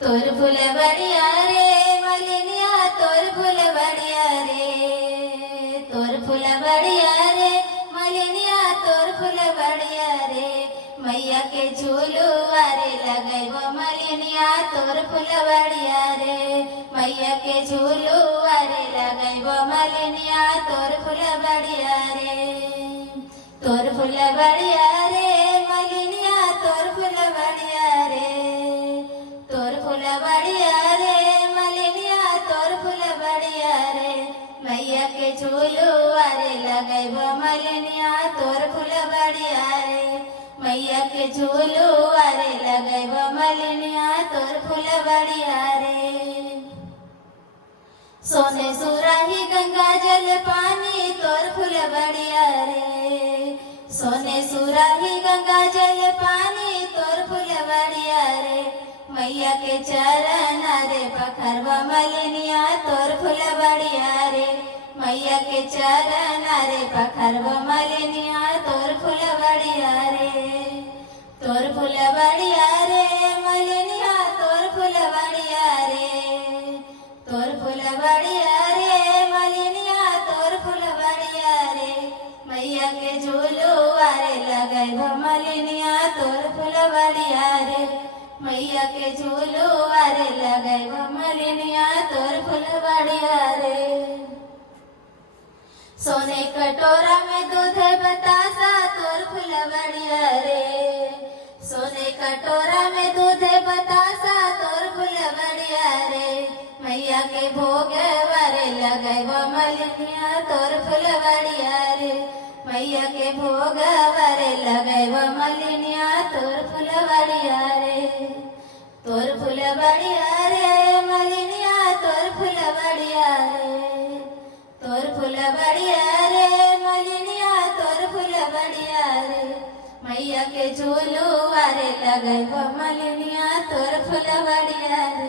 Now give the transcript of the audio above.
तोर फूल बढ़िया रे मलिनिया, तोर फूल बढ़िया रे, तोर फूल बढ़िया रे मलिनिया, तोर फूल बढ़िया रे। मैया के झूलुआ रे लगैबो मलिनिया, तोर फूल बढ़िया रे। मैया के झूलुआ रे लगैबो मलिनिया, तोर फूल बढ़िया रे। तोर फूल बढ़िया रे मलिनिया, तोर फूल बढ़िया रे, तोर फूल बढ़िया रे मलिनिया, तोर फूल बढ़िया रे। मैया के झूलुआ रे लगैबो मलिनिया, तोर फूल बढ़िया रे। मैया के झूलुआ रे लगैबो मलिनिया, तोर फूल बढ़िया रे। सोने सुराही गंगा जल पानी, तोर फूल बढ़िया रे। सोने सुराही गंगा जल पानी, तोर फूल बढ़िया रे। मैया के चरण रे पखरवा मलिनिया, तोर फूल बढ़िया रे। मैया के चरण रे पखरवा मलिनिया, तोर फूल बढ़िया रे। तोर फूल बढ़िया रे मलिनिया, तोर फूल बढ़िया रे, तोर फूल बढ़िया रे मलिनिया, तोर फूल बढ़िया रे। मैया के झूलुआ रे लगैबो मलिनिया, तोर फूल बढ़िया रे। मैया के झूलुआ रे लगैबो मलिनिया, तोर फूल बढ़िया रे। सोने कटोरा में दूध बतासा, तोर फूल बढ़िया रे। सोने कटोरा में दूध बतासा, तोर फूल बढ़िया रे। मैया के भोग वारे लगैबो मलिनिया, तोर फूल बढ़िया रे। मैया के भोग वारे लगैबो मलिनिया, तोर फूल बढ़िया रे। तोर फूल बढ़िया रे मलिनिया, तोर फूल बढ़िया रे, तोर फूल बढ़िया रे मलिनिया, तोर फूल बढ़िया रे। मैया के झूलुआ रे लगैबो मलिनिया, तोर फूल बढ़िया रे।